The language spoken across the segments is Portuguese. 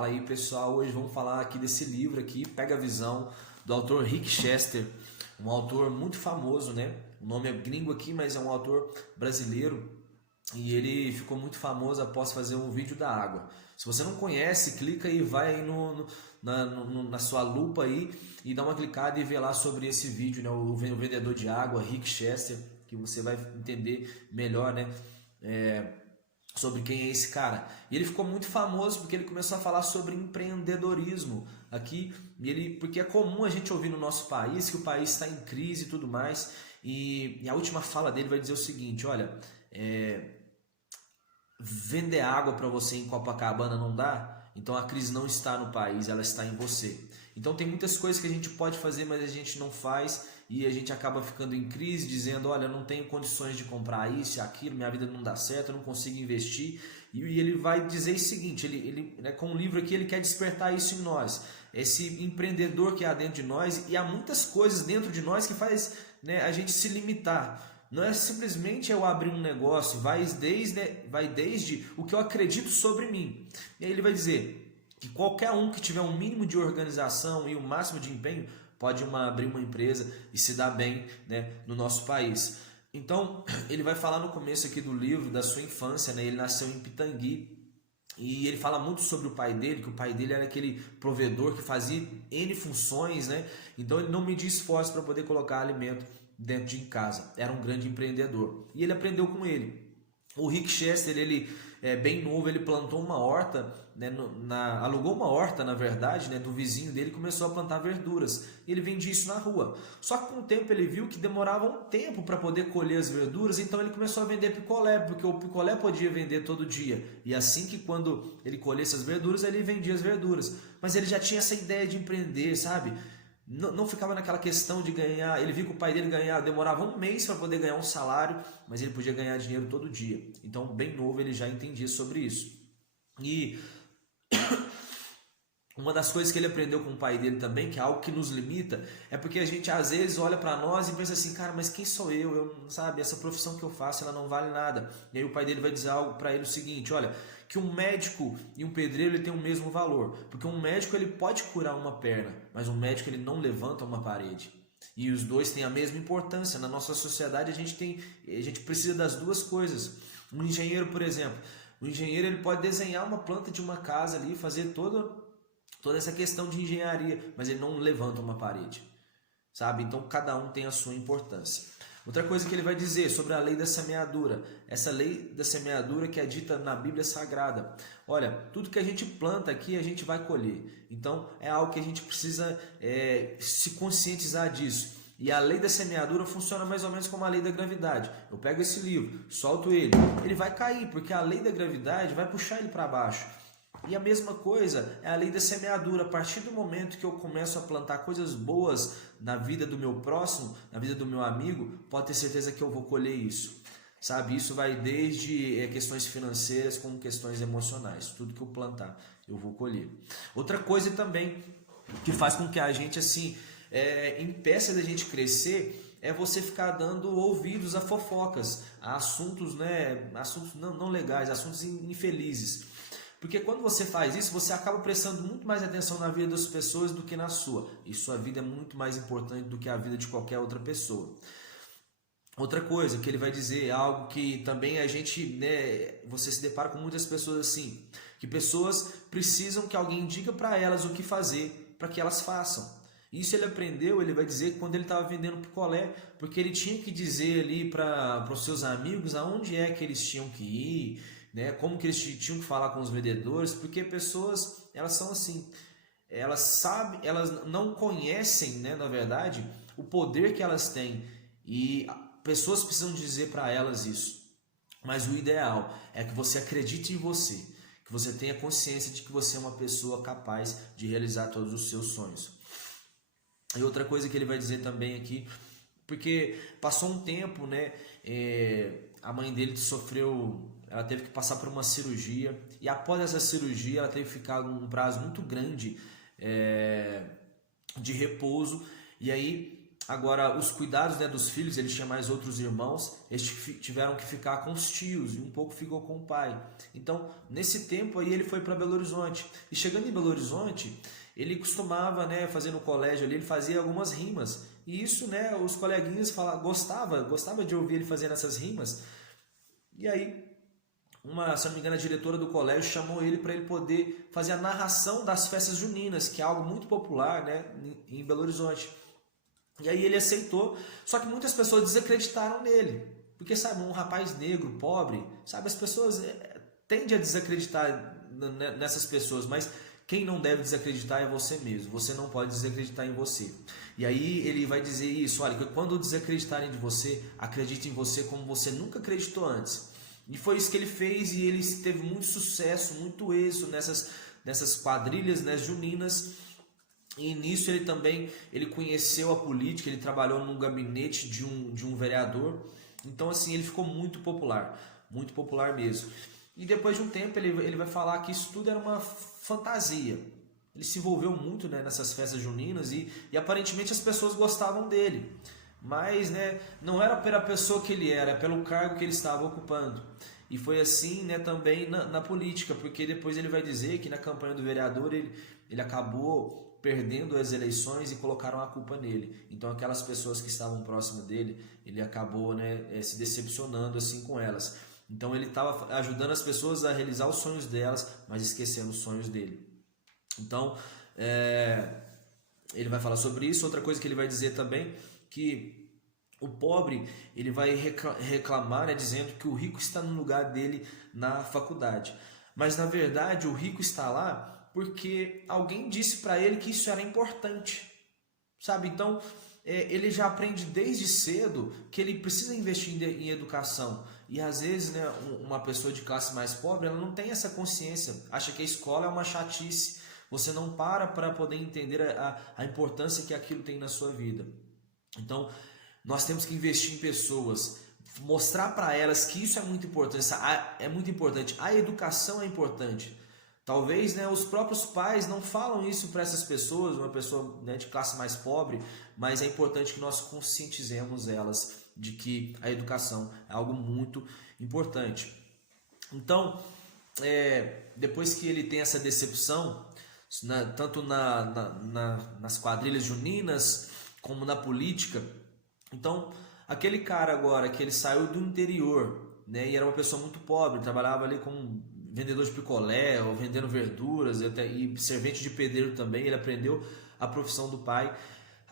Fala aí, pessoal, hoje vamos falar aqui desse livro aqui, Pega a Visão, do autor Rick Chester, um autor muito famoso, né? O nome é gringo aqui, mas é um autor brasileiro e ele ficou muito famoso após fazer um vídeo da água. Se você não conhece, clica e vai aí na sua lupa aí e dá uma clicada e vê lá sobre esse vídeo, né? O vendedor de água, Rick Chester, que você vai entender melhor, né? Sobre quem é esse cara. E ele ficou muito famoso porque ele começou a falar sobre empreendedorismo aqui, porque é comum a gente ouvir no nosso país que o país está em crise e tudo mais, e a última fala dele vai dizer o seguinte: olha, vender água para você em Copacabana não dá, então a crise não está no país, ela está em você. Então tem muitas coisas que a gente pode fazer, mas a gente não faz, e a gente acaba ficando em crise, dizendo: olha, eu não tenho condições de comprar isso e aquilo, minha vida não dá certo, eu não consigo investir. E ele vai dizer o seguinte, né, com o livro aqui ele quer despertar isso em nós, esse empreendedor que há dentro de nós, e há muitas coisas dentro de nós que faz, né, a gente se limitar. Não é simplesmente eu abrir um negócio, vai desde o que eu acredito sobre mim. E aí ele vai dizer que qualquer um que tiver um mínimo de organização e o máximo de empenho pode abrir uma empresa e se dar bem, né, no nosso país. Então ele vai falar no começo aqui do livro da sua infância, né? Ele nasceu em Pitangui e ele fala muito sobre o pai dele, que o pai dele era aquele provedor que fazia N funções, né? Então ele não media esforço para poder colocar alimento dentro de casa, era um grande empreendedor e ele aprendeu com ele. O Rick Chester, ele bem novo, ele plantou uma horta, né, alugou uma horta, na verdade, né, do vizinho dele, e começou a plantar verduras. Ele vendia isso na rua. Só que com o tempo ele viu que demorava um tempo para poder colher as verduras, então ele começou a vender picolé, porque o picolé podia vender todo dia. E assim que quando ele colhesse as verduras, ele vendia as verduras. Mas ele já tinha essa ideia de empreender, sabe? Não ficava naquela questão de ganhar. Ele viu que o pai dele demorava um mês para poder ganhar um salário, mas ele podia ganhar dinheiro todo dia. Então, bem novo, ele já entendia sobre isso. E uma das coisas que ele aprendeu com o pai dele também, que é algo que nos limita, é porque a gente às vezes olha para nós e pensa assim: cara, mas quem sou eu? Sabe, essa profissão que eu faço, ela não vale nada. E aí o pai dele vai dizer algo para ele o seguinte: olha, que um médico e um pedreiro ele tem o mesmo valor, porque um médico ele pode curar uma perna, mas um médico ele não levanta uma parede. E os dois têm a mesma importância. Na nossa sociedade a gente precisa das duas coisas. Um engenheiro, por exemplo, o engenheiro ele pode desenhar uma planta de uma casa ali, fazer toda essa questão de engenharia, mas ele não levanta uma parede, sabe? Então cada um tem a sua importância. Outra coisa que ele vai dizer sobre a lei da semeadura, essa lei da semeadura que é dita na Bíblia Sagrada. Olha, tudo que a gente planta aqui a gente vai colher. Então é algo que a gente precisa se conscientizar disso. E a lei da semeadura funciona mais ou menos como a lei da gravidade. Eu pego esse livro, solto ele vai cair, porque a lei da gravidade vai puxar ele para baixo. E a mesma coisa é a lei da semeadura. A partir do momento que eu começo a plantar coisas boas na vida do meu próximo, na vida do meu amigo, pode ter certeza que eu vou colher isso. Sabe, isso vai desde questões financeiras como questões emocionais. Tudo que eu plantar, eu vou colher. Outra coisa também que faz com que a gente assim impeça da gente crescer é você ficar dando ouvidos a fofocas, a assuntos, né, assuntos não legais, assuntos infelizes. Porque quando você faz isso, você acaba prestando muito mais atenção na vida das pessoas do que na sua. E sua vida é muito mais importante do que a vida de qualquer outra pessoa. Outra coisa que ele vai dizer é algo que também a gente, né, você se depara com muitas pessoas assim, que pessoas precisam que alguém diga para elas o que fazer para que elas façam. Isso ele aprendeu, ele vai dizer, quando ele estava vendendo picolé, porque ele tinha que dizer ali para os seus amigos aonde é que eles tinham que ir, né? Como que eles tinham que falar com os vendedores, porque pessoas, elas são assim, elas sabem, elas não conhecem, né, na verdade, o poder que elas têm, e pessoas precisam dizer para elas isso. Mas o ideal é que você acredite em você, que você tenha consciência de que você é uma pessoa capaz de realizar todos os seus sonhos. E outra coisa que ele vai dizer também aqui, porque passou um tempo, né, a mãe dele ela teve que passar por uma cirurgia, e após essa cirurgia ela teve que ficar um prazo muito grande de repouso, e aí Agora, os cuidados, né, dos filhos, ele tinha mais outros irmãos, eles tiveram que ficar com os tios e um pouco ficou com o pai. Então, nesse tempo aí ele foi para Belo Horizonte. E chegando em Belo Horizonte, ele costumava, né, fazer no colégio ali, ele fazia algumas rimas. E isso, né, os coleguinhas gostava de ouvir ele fazendo essas rimas. E aí, se não me engano, a diretora do colégio chamou ele para ele poder fazer a narração das festas juninas, que é algo muito popular, né, em Belo Horizonte. E aí ele aceitou, só que muitas pessoas desacreditaram nele. Porque, sabe, um rapaz negro, pobre, sabe, as pessoas tendem a desacreditar nessas pessoas, mas quem não deve desacreditar é você mesmo. Você não pode desacreditar em você. E aí ele vai dizer isso, olha, que quando desacreditarem de você, acredite em você como você nunca acreditou antes. E foi isso que ele fez e ele teve muito sucesso, muito êxito nessas quadrilhas, né, juninas. E nisso ele conheceu a política, ele trabalhou num gabinete de um vereador. Então assim, ele ficou muito popular mesmo. E depois de um tempo ele vai falar que isso tudo era uma fantasia. Ele se envolveu muito, né, nessas festas juninas e aparentemente as pessoas gostavam dele. Mas, né, não era pela pessoa que ele era pelo cargo que ele estava ocupando. E foi assim, né, também na política, porque depois ele vai dizer que na campanha do vereador ele acabou perdendo as eleições e colocaram a culpa nele. Então aquelas pessoas que estavam próximas dele, ele acabou, né, se decepcionando assim com elas. Então ele estava ajudando as pessoas a realizar os sonhos delas, mas esquecendo os sonhos dele. Então ele vai falar sobre isso. Outra coisa que ele vai dizer também, que o pobre ele vai reclamar, né, dizendo que o rico está no lugar dele na faculdade. Mas na verdade o rico está lá porque alguém disse para ele que isso era importante, sabe? Então ele já aprende desde cedo que ele precisa investir em educação. E às vezes, né, uma pessoa de classe mais pobre, ela não tem essa consciência, acha que a escola é uma chatice. Você não para poder entender a importância que aquilo tem na sua vida. Então nós temos que investir em pessoas, mostrar para elas que isso é muito importante, a educação é importante. Talvez, né, os próprios pais não falam isso para essas pessoas, uma pessoa, né, de classe mais pobre, mas é importante que nós conscientizemos elas de que a educação é algo muito importante. Então, depois que ele tem essa decepção, tanto nas quadrilhas juninas como na política, então aquele cara agora que ele saiu do interior, né, e era uma pessoa muito pobre, trabalhava ali como vendedor de picolé, ou vendendo verduras, e servente de pedreiro também, ele aprendeu a profissão do pai.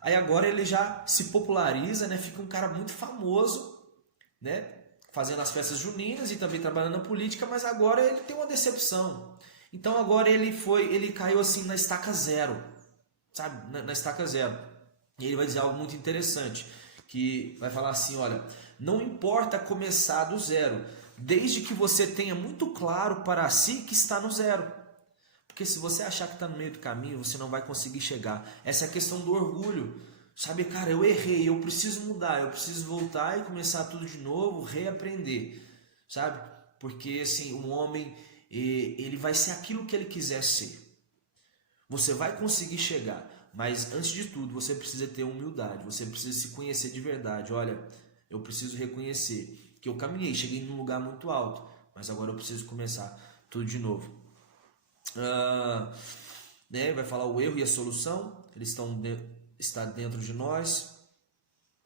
Aí agora ele já se populariza, né, fica um cara muito famoso, né, fazendo as festas juninas e também trabalhando na política, mas agora ele tem uma decepção. Então agora ele caiu assim na estaca zero, sabe, na estaca zero. E ele vai dizer algo muito interessante, que vai falar assim, olha, não importa começar do zero, desde que você tenha muito claro para si que está no zero. Porque se você achar que está no meio do caminho, você não vai conseguir chegar. Essa é a questão do orgulho. Sabe, cara, eu errei, eu preciso mudar, eu preciso voltar e começar tudo de novo, reaprender. Sabe? Porque assim, um homem, ele vai ser aquilo que ele quiser ser. Você vai conseguir chegar, mas antes de tudo, você precisa ter humildade, você precisa se conhecer de verdade. Olha, eu preciso reconhecer que eu caminhei, cheguei num lugar muito alto, mas agora eu preciso começar tudo de novo. Né? Vai falar o erro e a solução, eles está dentro de nós.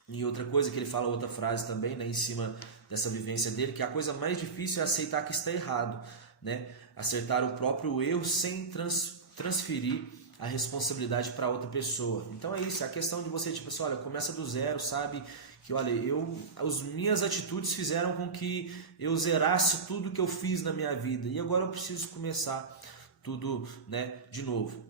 E outra coisa que ele fala, outra frase também, né, em cima dessa vivência dele, que a coisa mais difícil é aceitar que está errado, né? Acertar o próprio erro sem transferir a responsabilidade para outra pessoa. Então é isso, é a questão de você, tipo assim, olha, começa do zero, sabe? Que olha, as minhas atitudes fizeram com que eu zerasse tudo que eu fiz na minha vida e agora eu preciso começar tudo, né, de novo.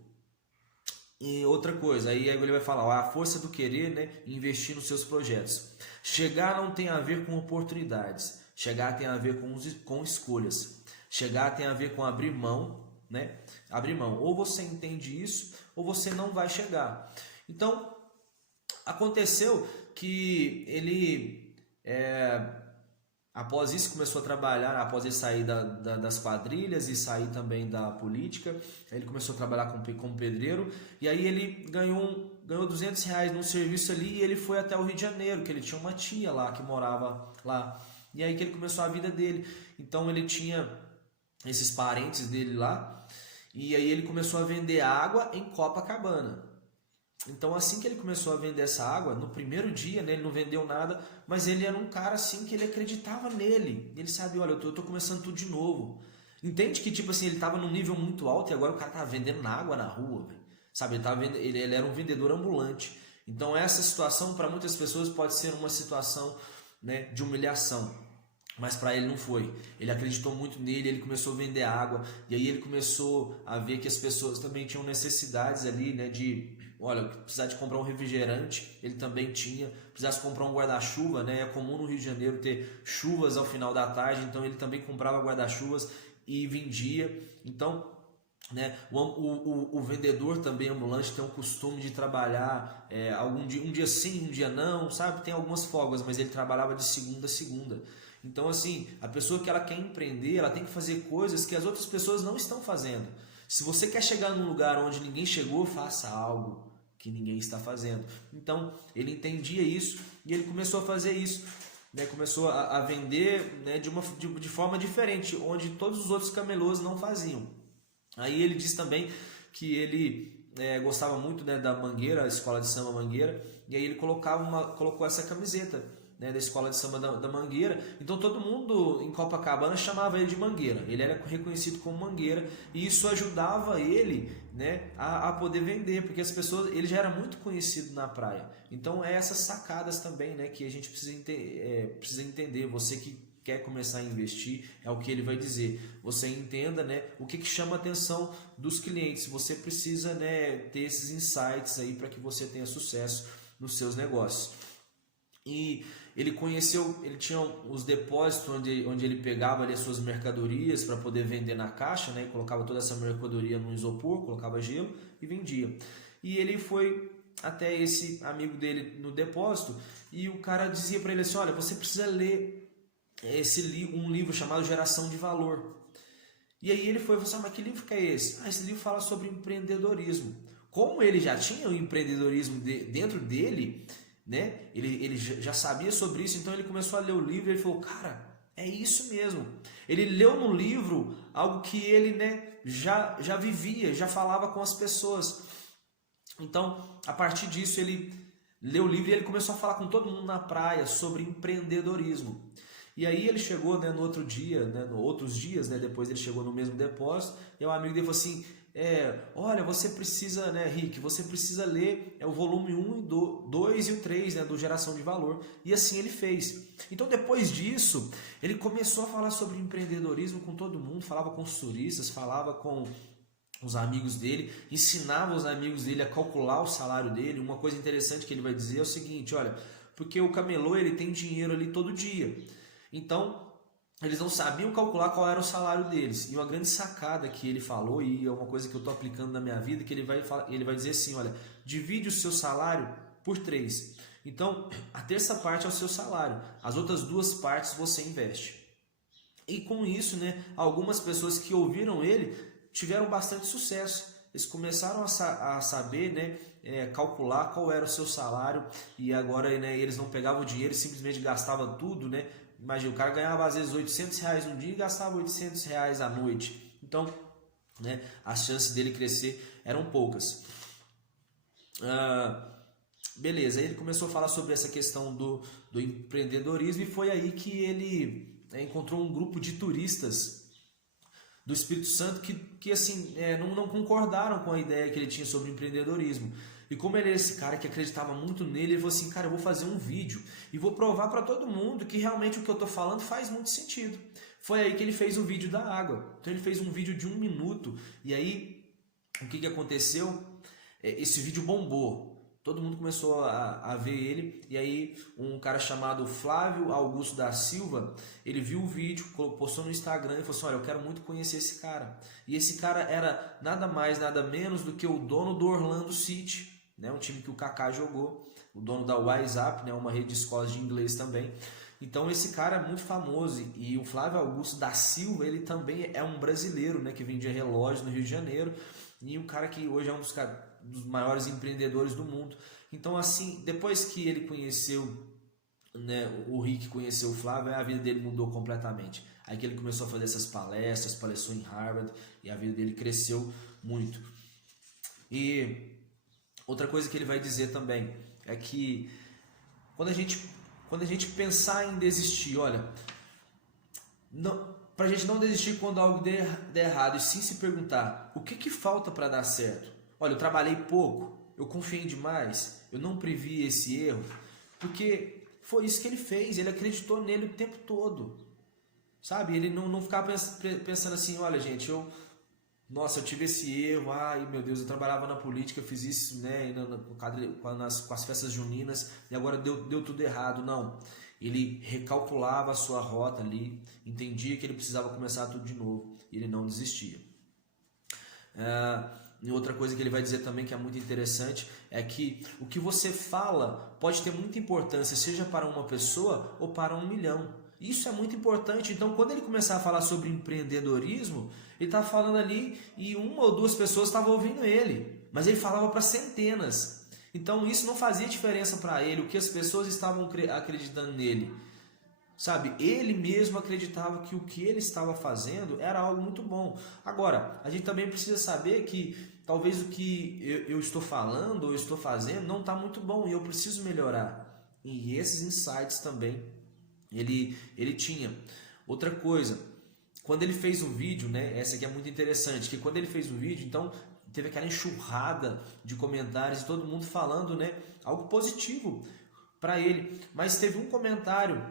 E outra coisa, aí ele vai falar, ó, a força do querer, né, investir nos seus projetos. Chegar não tem a ver com oportunidades, chegar tem a ver com escolhas, chegar tem a ver com abrir mão, né? Abrir mão, ou você entende isso, ou você não vai chegar. Então, aconteceu que ele Após isso, começou a trabalhar, após ele sair das quadrilhas e sair também da política, aí ele começou a trabalhar como pedreiro, e aí ele ganhou R$ 200 num serviço ali, e ele foi até o Rio de Janeiro, que ele tinha uma tia lá, que morava lá, e aí que ele começou a vida dele. Então ele tinha esses parentes dele lá, e aí ele começou a vender água em Copacabana. Então assim que ele começou a vender essa água, no primeiro dia, né, ele não vendeu nada, mas ele era um cara assim que ele acreditava nele. Ele sabia, olha, eu tô começando tudo de novo. Entende que tipo assim, ele tava num nível muito alto e agora o cara tava vendendo água na rua, véio. Sabe, ele era um vendedor ambulante. Então essa situação para muitas pessoas pode ser uma situação, né, de humilhação. Mas para ele não foi. Ele acreditou muito nele, ele começou a vender água, e aí ele começou a ver que as pessoas também tinham necessidades ali, né, de, olha, precisar de comprar um refrigerante, ele também tinha, precisasse comprar um guarda-chuva, né, é comum no Rio de Janeiro ter chuvas ao final da tarde, então ele também comprava guarda-chuvas e vendia. Então, né, o vendedor também ambulante tem o costume de trabalhar um dia sim, um dia não, sabe? Tem algumas folgas, mas ele trabalhava de segunda a segunda. Então assim, a pessoa que ela quer empreender, ela tem que fazer coisas que as outras pessoas não estão fazendo. Se você quer chegar num lugar onde ninguém chegou, faça algo que ninguém está fazendo. Então ele entendia isso e ele começou a fazer isso, né? Começou a vender, né, de forma diferente, onde todos os outros camelôs não faziam. Aí ele diz também que ele gostava muito, né, da Mangueira, a escola de samba Mangueira, e aí ele colocou essa camiseta, né, da escola de samba da Mangueira. Então todo mundo em Copacabana chamava ele de Mangueira, ele era reconhecido como Mangueira, e isso ajudava ele, né, a poder vender, porque as pessoas, ele já era muito conhecido na praia. Então é essas sacadas também, né, que a gente precisa entender. Você que quer começar a investir, é o que ele vai dizer. Você entenda, né, o que chama a atenção dos clientes. Você precisa, né, ter esses insights aí para que você tenha sucesso nos seus negócios. E ele tinha os depósitos onde ele pegava ali as suas mercadorias para poder vender na caixa, né, colocava toda essa mercadoria no isopor, colocava gelo e vendia. E ele foi até esse amigo dele no depósito e o cara dizia para ele assim, olha, você precisa ler um livro chamado Geração de Valor. E aí ele foi e falou assim, mas que livro que é esse? Esse livro fala sobre empreendedorismo. Como ele já tinha o empreendedorismo dentro dele, né? Ele já sabia sobre isso, então ele começou a ler o livro e ele falou, cara, é isso mesmo. Ele leu no livro algo que ele, né, já vivia, já falava com as pessoas. Então, a partir disso, ele leu o livro e ele começou a falar com todo mundo na praia sobre empreendedorismo. E aí ele chegou, né, no outro dia, né, no outros dias, né, depois ele chegou no mesmo depósito, e o amigo dele falou assim, olha, você precisa, né, Rick, você precisa ler o volume 1, 2 e o 3, né, do Geração de Valor. E assim ele fez. Então depois disso, ele começou a falar sobre empreendedorismo com todo mundo, falava com os turistas, falava com os amigos dele, ensinava os amigos dele a calcular o salário dele. Uma coisa interessante que ele vai dizer é o seguinte, olha, porque o camelô ele tem dinheiro ali todo dia. Então, eles não sabiam calcular qual era o salário deles. E uma grande sacada que ele falou, e é uma coisa que eu estou aplicando na minha vida, que ele vai dizer assim, olha, divide o seu salário por 3. Então, a terça parte é o seu salário, as outras 2 partes você investe. E com isso, né, algumas pessoas que ouviram ele tiveram bastante sucesso. Eles começaram a saber, né, calcular qual era o seu salário, e agora, né, eles não pegavam o dinheiro e simplesmente gastavam tudo, né? Imagina, o cara ganhava às vezes R$800 um dia e gastava R$800 à noite. Então, né, as chances dele crescer eram poucas. Beleza, aí ele começou a falar sobre essa questão do empreendedorismo, e foi aí que ele encontrou um grupo de turistas do Espírito Santo que assim, não concordaram com a ideia que ele tinha sobre empreendedorismo. E como ele era esse cara que acreditava muito nele, ele falou assim, cara, eu vou fazer um vídeo e vou provar para todo mundo que realmente o que eu estou falando faz muito sentido. Foi aí que ele fez o vídeo da água. Então ele fez um vídeo de 1 minuto, e aí o que aconteceu? Esse vídeo bombou. Todo mundo começou a ver ele, e aí um cara chamado Flávio Augusto da Silva, ele viu o vídeo, postou no Instagram e falou assim, olha, eu quero muito conhecer esse cara. E esse cara era nada mais, nada menos do que o dono do Orlando City, né, um time que o Kaká jogou, o dono da WhatsApp, né, uma rede de escolas de inglês também. Então esse cara é muito famoso, e o Flávio Augusto da Silva, ele também é um brasileiro, né, que vendia relógio no Rio de Janeiro, e um cara que hoje é um dos maiores empreendedores do mundo. Então assim, depois que ele conheceu, né, o Rick conheceu o Flávio, a vida dele mudou completamente. Aí que ele começou a fazer essas palestras, palestrou em Harvard, e a vida dele cresceu muito. E outra coisa que ele vai dizer também é que quando a gente pensar em desistir, olha, para a gente não desistir quando algo der errado, e sim se perguntar, o que falta para dar certo? Olha, eu trabalhei pouco, eu confiei demais, eu não previ esse erro, porque foi isso que ele fez, ele acreditou nele o tempo todo, sabe? Ele não ficava pensando assim, olha gente, nossa, eu tive esse erro, ai meu Deus, eu trabalhava na política, eu fiz isso, né, com as festas juninas, e agora deu tudo errado. Não, ele recalculava a sua rota ali, entendia que ele precisava começar tudo de novo, e ele não desistia. E outra coisa que ele vai dizer também que é muito interessante é que o que você fala pode ter muita importância, seja para uma pessoa ou para 1 milhão. Isso é muito importante. Então, quando ele começar a falar sobre empreendedorismo, ele estava falando ali e 1 ou 2 pessoas estavam ouvindo ele, mas ele falava para centenas. Então, isso não fazia diferença para ele, o que as pessoas estavam acreditando nele. Sabe, ele mesmo acreditava que o que ele estava fazendo era algo muito bom. Agora, a gente também precisa saber que talvez o que eu estou falando ou estou fazendo não está muito bom e eu preciso melhorar. E esses insights também ele tinha. Outra coisa, quando ele fez um vídeo, né, essa aqui é muito interessante, que quando ele fez um vídeo, então teve aquela enxurrada de comentários e todo mundo falando, né, algo positivo para ele. Mas teve um comentário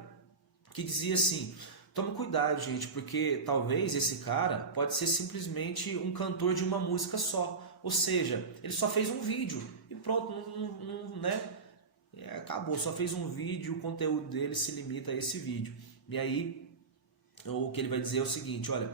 que dizia assim, toma cuidado gente, porque talvez esse cara pode ser simplesmente um cantor de uma música só, ou seja, ele só fez um vídeo e pronto, né? Acabou, só fez um vídeo, o conteúdo dele se limita a esse vídeo. E aí, o que ele vai dizer é o seguinte, olha,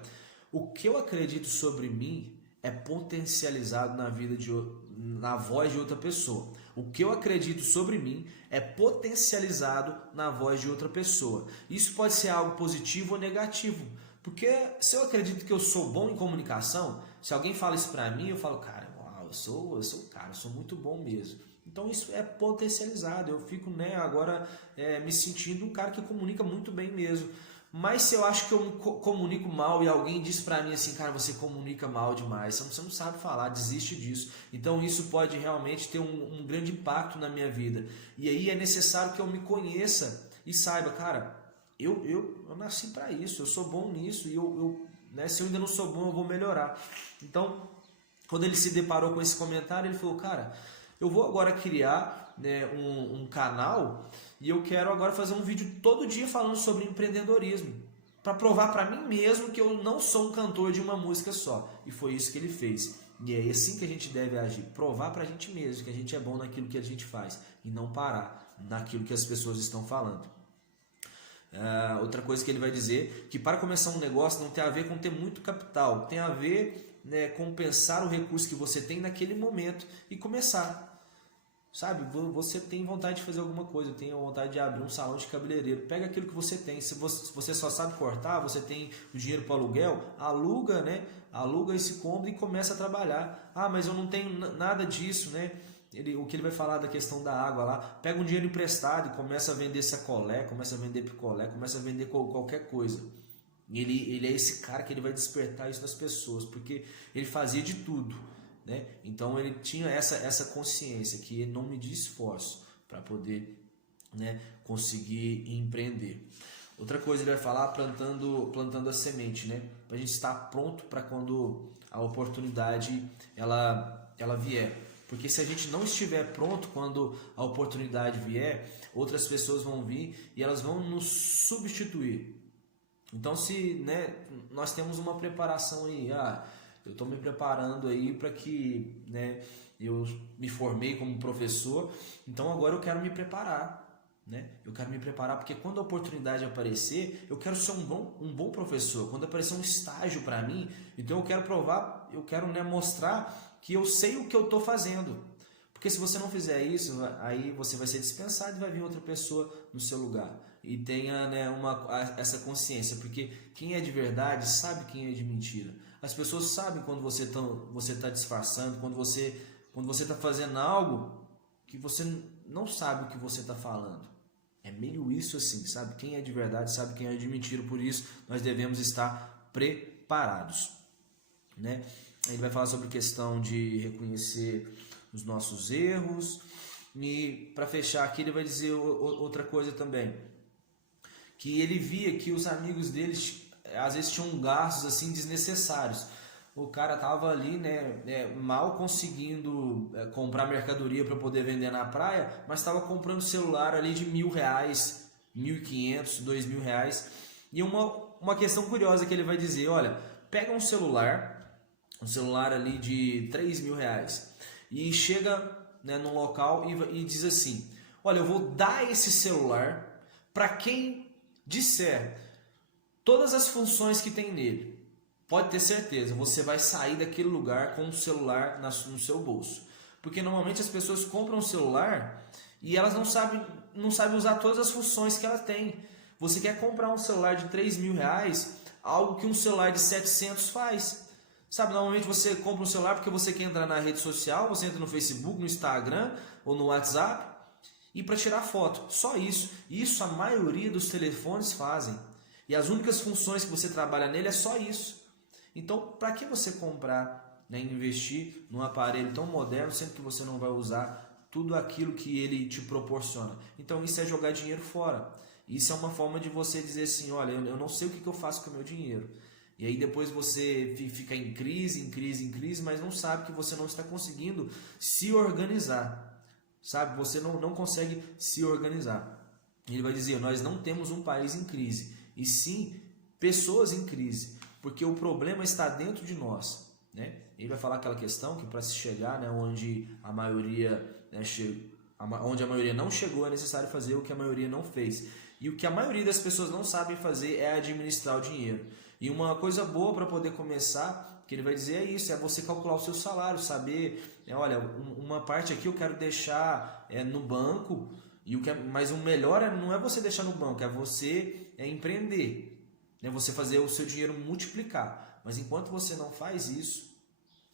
o que eu acredito sobre mim é potencializado na voz de outra pessoa. O que eu acredito sobre mim é potencializado na voz de outra pessoa. Isso pode ser algo positivo ou negativo. Porque se eu acredito que eu sou bom em comunicação, se alguém fala isso pra mim, eu falo, cara, uau, eu sou um cara, eu sou muito bom mesmo. Então isso é potencializado, eu fico, né, agora me sentindo um cara que comunica muito bem mesmo. Mas se eu acho que eu comunico mal e alguém diz pra mim assim, cara, você comunica mal demais, você não sabe falar, desiste disso. Então isso pode realmente ter um grande impacto na minha vida. E aí é necessário que eu me conheça e saiba, cara, eu nasci para isso, eu sou bom nisso, e né, se eu ainda não sou bom, eu vou melhorar. Então, quando ele se deparou com esse comentário, ele falou, cara, eu vou agora criar, né, um canal e eu quero agora fazer um vídeo todo dia falando sobre empreendedorismo, para provar para mim mesmo que eu não sou um cantor de uma música só. E foi isso que ele fez. E é assim que a gente deve agir, provar para a gente mesmo que a gente é bom naquilo que a gente faz e não parar naquilo que as pessoas estão falando. Outra coisa que ele vai dizer, que para começar um negócio não tem a ver com ter muito capital, tem a ver, né, com pensar o recurso que você tem naquele momento e começar. Sabe, você tem vontade de fazer alguma coisa, tem vontade de abrir um salão de cabeleireiro, pega aquilo que você tem. Se você só sabe cortar, você tem o dinheiro para aluguel, aluga, né? Aluga esse cômodo e começa a trabalhar. Ah, mas eu não tenho nada disso, né? O que ele vai falar da questão da água lá, pega um dinheiro emprestado e começa a vender sacolé, começa a vender picolé, começa a vender qualquer coisa. Ele é esse cara que ele vai despertar isso nas pessoas, porque ele fazia de tudo. Né? Então ele tinha essa consciência que ele não media esforço para poder, né, conseguir empreender. Outra coisa ele vai falar plantando a semente, né? Para a gente estar pronto para quando a oportunidade ela vier. Porque se a gente não estiver pronto quando a oportunidade vier, outras pessoas vão vir e elas vão nos substituir. Então se, né, nós temos uma preparação aí, eu estou me preparando aí para que, né, eu me formei como professor, então agora eu quero me preparar, né? Eu quero me preparar porque quando a oportunidade aparecer, eu quero ser um bom professor. Quando aparecer um estágio para mim, então eu quero provar, eu quero, né, mostrar que eu sei o que eu estou fazendo. Porque se você não fizer isso, aí você vai ser dispensado e vai vir outra pessoa no seu lugar. e tenha, né, essa consciência, porque quem é de verdade sabe quem é de mentira. As pessoas sabem quando você está disfarçando, quando você está fazendo algo que você não sabe o que você está falando. É meio isso assim, sabe? Quem é de verdade sabe quem é de mentira, por isso nós devemos estar preparados, né? Ele vai falar sobre a questão de reconhecer os nossos erros, e para fechar aqui ele vai dizer outra coisa também, que ele via que os amigos deles às vezes tinham gastos assim desnecessários. O cara tava ali, né, mal conseguindo comprar mercadoria para poder vender na praia, mas estava comprando celular ali de R$1.000, 1.500, R$2.000. E uma questão curiosa que ele vai dizer, olha, pega um celular ali de R$3.000 e chega, né, num local e diz assim, olha, eu vou dar esse celular para quem disser todas as funções que tem nele. Pode ter certeza, você vai sair daquele lugar com o celular no seu bolso. Porque normalmente as pessoas compram um celular e elas não sabem usar todas as funções que ela tem. Você quer comprar um celular de R$3.000, algo que um celular de 700 faz. Sabe, normalmente você compra um celular porque você quer entrar na rede social, você entra no Facebook, no Instagram ou no WhatsApp e para tirar foto. Só isso. Isso a maioria dos telefones fazem. E as únicas funções que você trabalha nele é só isso. Então, para que você comprar, né, investir num aparelho tão moderno, sendo que você não vai usar tudo aquilo que ele te proporciona? Então, isso é jogar dinheiro fora. Isso é uma forma de você dizer assim, olha, eu não sei o que eu faço com o meu dinheiro. E aí depois você fica em crise, mas não sabe que você não está conseguindo se organizar. Sabe? Você não consegue se organizar. Ele vai dizer, nós não temos um país em crise, e sim pessoas em crise. Porque o problema está dentro de nós, né? Ele vai falar aquela questão que para se chegar, né, onde a maioria, né, onde a maioria não chegou, é necessário fazer o que a maioria não fez. E o que a maioria das pessoas não sabem fazer é administrar o dinheiro. E uma coisa boa para poder começar, que ele vai dizer é isso, é você calcular o seu salário, saber, olha, uma parte aqui eu quero deixar no banco, mas o melhor não é você deixar no banco, é você empreender. Você fazer o seu dinheiro multiplicar. Mas enquanto você não faz isso,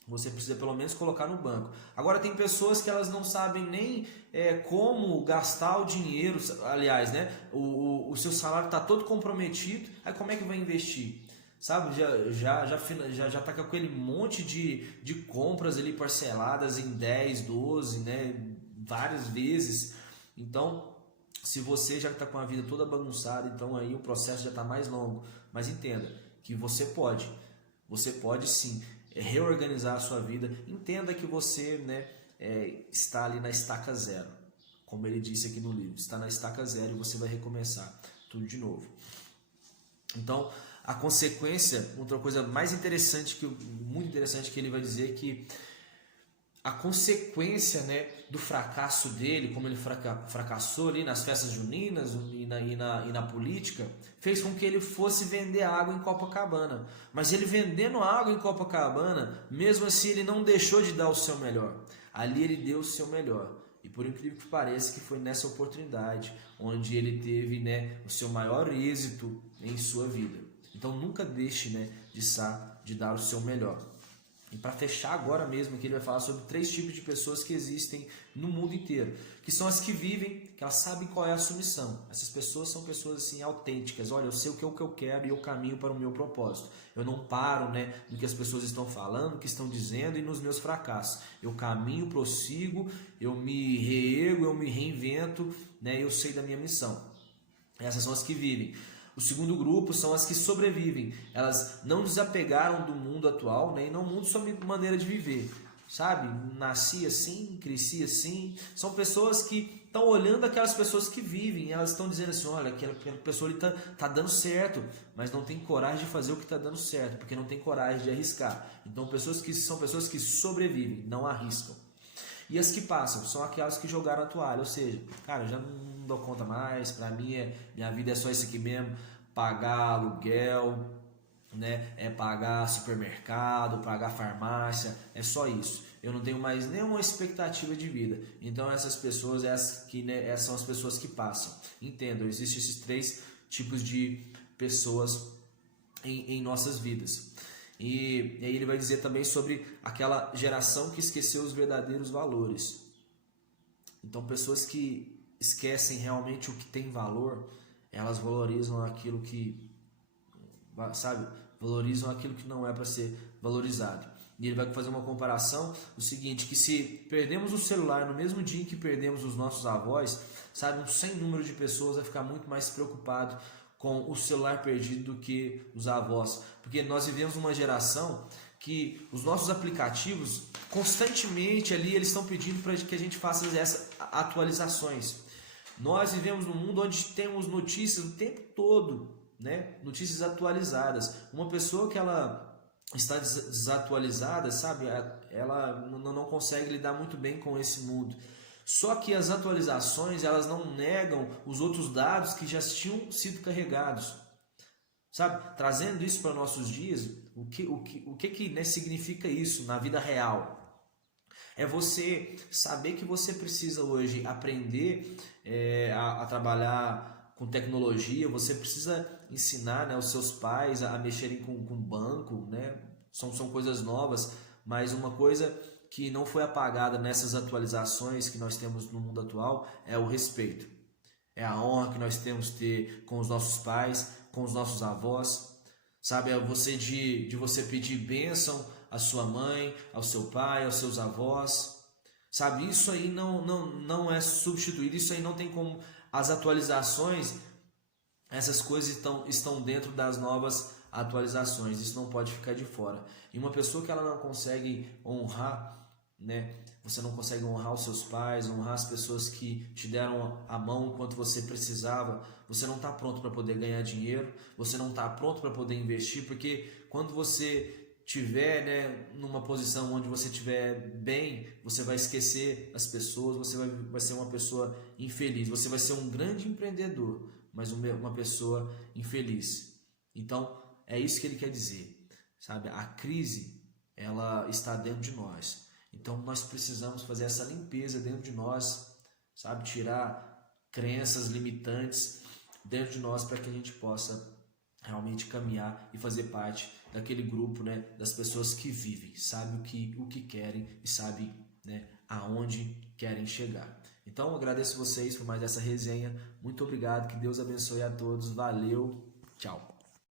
você precisa pelo menos colocar no banco. Agora tem pessoas que elas não sabem nem como gastar o dinheiro. Aliás, né, o seu salário está todo comprometido. Aí como é que vai investir? Sabe, já tá com aquele monte de compras ali parceladas em 10, 12, né, várias vezes. Então, se você já está com a vida toda bagunçada, então aí o processo já está mais longo. Mas entenda que você pode sim reorganizar a sua vida. Entenda que você, né, está ali na estaca zero. Como ele disse aqui no livro, está na estaca zero e você vai recomeçar tudo de novo. Então, a consequência, outra coisa muito interessante que ele vai dizer é que a consequência, né, do fracasso dele, como ele fracassou ali nas festas juninas e na política, fez com que ele fosse vender água em Copacabana. Mas ele vendendo água em Copacabana, mesmo assim ele não deixou de dar o seu melhor. Ali ele deu o seu melhor. E por incrível que pareça, que foi nessa oportunidade onde ele teve, né, o seu maior êxito em sua vida. Então nunca deixe, né, de dar o seu melhor. E para fechar agora mesmo, aqui ele vai falar sobre 3 tipos de pessoas que existem no mundo inteiro, que são as que vivem, que elas sabem qual é a sua missão. Essas pessoas são pessoas assim autênticas. Olha, eu sei o que eu quero e eu caminho para o meu propósito. Eu não paro, né, no que as pessoas estão falando, no que estão dizendo e nos meus fracassos. Eu caminho, prossigo, eu me reergo, eu me reinvento, né, eu sei da minha missão. Essas são as que vivem. O segundo grupo são as que sobrevivem. Elas não desapegaram do mundo atual, né, e não mudam sua maneira de viver. Sabe? Nasci assim, cresci assim. São pessoas que estão olhando aquelas pessoas que vivem. Elas estão dizendo assim, olha, aquela pessoa ali tá dando certo, mas não tem coragem de fazer o que está dando certo, porque não tem coragem de arriscar. Então são pessoas que sobrevivem, não arriscam. E as que passam são aquelas que jogaram a toalha, ou seja, cara, eu já não dou conta mais, pra mim minha vida é só isso aqui mesmo, pagar aluguel, né? É pagar supermercado, pagar farmácia, é só isso. Eu não tenho mais nenhuma expectativa de vida. Então essas pessoas, essas são as pessoas que passam. Entendam, existem esses 3 tipos de pessoas em nossas vidas. E aí ele vai dizer também sobre aquela geração que esqueceu os verdadeiros valores. Então pessoas que esquecem realmente o que tem valor, elas valorizam aquilo que, sabe, valorizam aquilo que não é para ser valorizado. E ele vai fazer uma comparação, o seguinte, que se perdemos o celular no mesmo dia em que perdemos os nossos avós, sabe, um sem número de pessoas vai ficar muito mais preocupado com o celular perdido do que os avós. Porque nós vivemos uma geração que os nossos aplicativos, constantemente ali, eles estão pedindo para que a gente faça essas atualizações. Nós vivemos num mundo onde temos notícias o tempo todo, né? Notícias atualizadas. Uma pessoa que ela está desatualizada, sabe? Ela não consegue lidar muito bem com esse mundo. Só que as atualizações, elas não negam os outros dados que já tinham sido carregados. Sabe? Trazendo isso para nossos dias, o que né, significa isso na vida real? É você saber que você precisa hoje aprender a trabalhar com tecnologia, você precisa ensinar, né, os seus pais a mexerem com banco, né? São coisas novas, mas uma coisa que não foi apagada nessas atualizações que nós temos no mundo atual é o respeito. É a honra que nós temos que ter com os nossos pais, com os nossos avós. Sabe, é você de você pedir bênção à sua mãe, ao seu pai, aos seus avós. Sabe, isso aí não é substituído, isso aí não tem como. As atualizações, essas coisas estão dentro das novas atualizações, isso não pode ficar de fora. E uma pessoa que ela não consegue honrar, né? Você não consegue honrar os seus pais, honrar as pessoas que te deram a mão enquanto você precisava. Você não está pronto para poder ganhar dinheiro, você não está pronto para poder investir, porque quando você tiver, né, numa posição onde você estiver bem, você vai esquecer as pessoas, você vai ser uma pessoa infeliz. Você vai ser um grande empreendedor, mas uma pessoa infeliz. Então, é isso que ele quer dizer. Sabe? A crise, ela está dentro de nós. Então nós precisamos fazer essa limpeza dentro de nós, sabe? Tirar crenças limitantes dentro de nós para que a gente possa realmente caminhar e fazer parte daquele grupo, né, das pessoas que vivem, sabe o que querem e sabe, né, aonde querem chegar. Então eu agradeço vocês por mais essa resenha. Muito obrigado, que Deus abençoe a todos. Valeu, tchau.